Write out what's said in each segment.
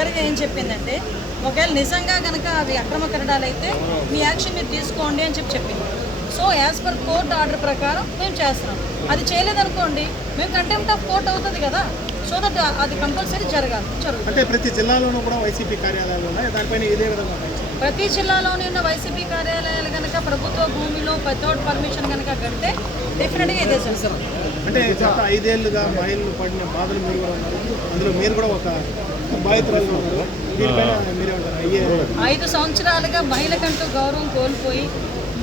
క్లియర్గా ఏం చెప్పిందంటే ఒకవేళ నిజంగా కనుక అవి అక్రమ కరడాలు అయితే మీ యాక్షన్ మీరు తీసుకోండి అని చెప్పి చెప్పింది. So as per court order ప్రకారం మేము చేస్తున్నాం. అది చేయలేదనుకోండి మేము కంటెంప్ట్ ఆఫ్ కోర్ట్ అవుతుంది కదా. సో దట్ అది కంపల్సరీ జరగాలి జరుగుతుంది. అంటే ప్రతి జిల్లాలోనూ కూడా వైసీపీ కార్యాలయాలు ఉన్నాయి దానిపైన ఇదే విధంగా. ప్రతి జిల్లాలోని ఉన్న వైసీపీ కార్యాలయాలు కనుక ప్రభుత్వ భూమిలో వితౌట్ పర్మిషన్ కనుక కడితే డెఫినెట్గా ఇదే చేస్తాం అంటే గత ఐదేళ్ళుగా మహిళలు పడిన బాధలు మీరు కూడా ఉన్నారు. అందులో మీరు కూడా ఒక బాధితురాలు ఉన్నారు. దీనిపైన మీరే ఉంటారు ఐదు సంవత్సరాలుగా మహిళకంటూ గౌరవం కోల్పోయి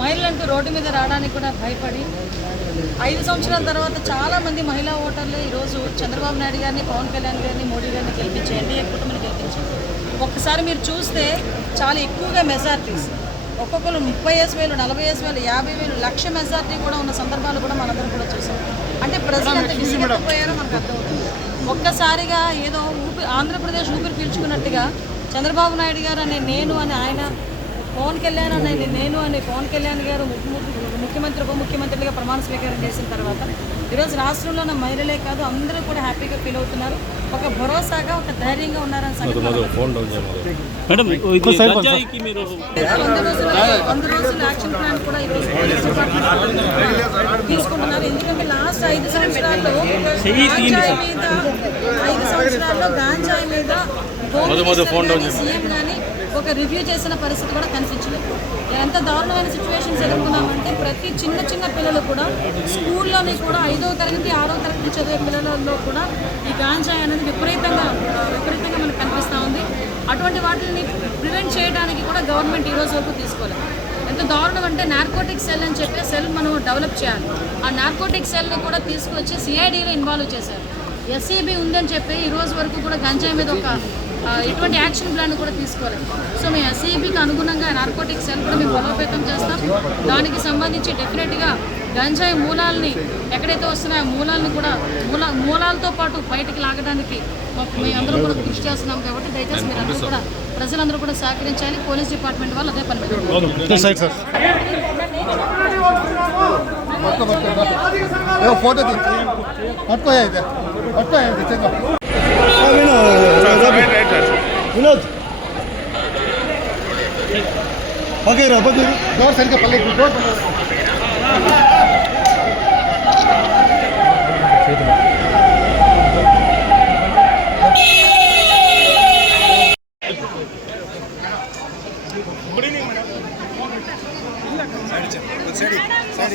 మహిళలంటూ రోడ్డు మీద రావడానికి కూడా భయపడి ఐదు సంవత్సరాల తర్వాత చాలా మంది మహిళా ఓటర్లు ఈరోజు చంద్రబాబు నాయుడు గారిని పవన్ కళ్యాణ్ గారిని మోడీ గారిని గెలిపించి ఎన్డీఏ కుటుంబాన్ని గెలిపించారు ఒక్కసారి మీరు చూస్తే చాలా ఎక్కువగా మెజార్టీస్. ఒక్కొక్కరు ముప్పై వేసి వేలు నలభై వేసి వేలు యాభై వేలు లక్ష మెజార్టీ కూడా ఉన్న సందర్భాలు కూడా మనందరం కూడా చూసాం. అంటే ప్రజలు ఎంత విసిగెత్తిపోయారో మనకు అర్థమవుతుంది. ఒక్కసారిగా ఏదో ఊపి ఆంధ్రప్రదేశ్ ఊపిరి పీల్చుకున్నట్టుగా చంద్రబాబు నాయుడు గారు అనే నేను అని ఆయన పవన్ కళ్యాణ్ అనే నేను అనే పవన్ కళ్యాణ్ గారు ముఖ్యమంత్రి ఉప ముఖ్యమంత్రిగా ప్రమాణ స్వీకారం చేసిన తర్వాత ఈరోజు రాష్ట్రంలో ఉన్న మహిళలే కాదు అందరూ కూడా హ్యాపీగా ఫీల్ అవుతున్నారు. ఒక భరోసాగా ఒక ధైర్యంగా ఉన్నారని వంద రోజులు వంద రోజుల యాక్షన్ ప్లాన్ కూడా ఈరోజు తీసుకుంటున్నారు ఎందుకంటే లాస్ట్ ఐదు సంవత్సరాల్లో గాంజాయి మీద ఐదు సంవత్సరాల్లో గాంజాయి మీద సీఎం కానీ ఒక రివ్యూ చేసిన పరిస్థితి కూడా కనిపించలేదు. ఎంత దారుణమైన సిచ్యువేషన్స్ ఎదుర్కొన్నామంటే ప్రతి చిన్న చిన్న పిల్లలు కూడా స్కూల్లోని కూడా ఐదవ తరగతి ఆరో తరగతి చదివే పిల్లలలో కూడా ఈ గాంజాయి అనేది విపరీతంగా విపరీతంగా మనకు కనిపిస్తూ ఉంది. అటువంటి వాటిని ప్రివెంట్ చేయడానికి కూడా గవర్నమెంట్ ఈ రోజు వరకు తీసుకోలేదు. ఎంత దారుణం అంటే నార్కోటిక్ సెల్ అని చెప్పి సెల్ మనం డెవలప్ చేయాలి. ఆ నార్కోటిక్ సెల్ని కూడా తీసుకొచ్చి సిఐడిలో ఇన్వాల్వ్ చేశారు. ఎస్ఈబి ఉందని చెప్పి ఈ రోజు వరకు కూడా గంజాయి మీద ఒక ఎటువంటి యాక్షన్ ప్లాన్ కూడా తీసుకోలేదు. సో మేము ఎస్ఈబికి అనుగుణంగా నార్కోటిక్ సెల్ కూడా మేము బలోపేతం చేస్తాం. దానికి సంబంధించి డెఫినెట్గా గంజాయి మూలాల్ని ఎక్కడైతే వస్తున్నాయో మూలాలను కూడా మూల మూలాలతో పాటు బయటికి లాగడానికి మా- మేము అందరం కూడా కృషి చేస్తున్నాం కాబట్టి దయచేసి మీరు అందరూ కూడా ప్రజలందరూ కూడా సహకరించాలి పోలీస్ డిపార్ట్మెంట్ వాళ్ళు అదే పని ఫోటో వినోద్. బగేరా బగేరా డోర్ సరిగ్గా పల్లె డోర్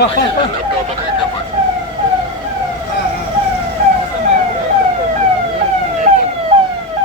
Ha, ha, ha.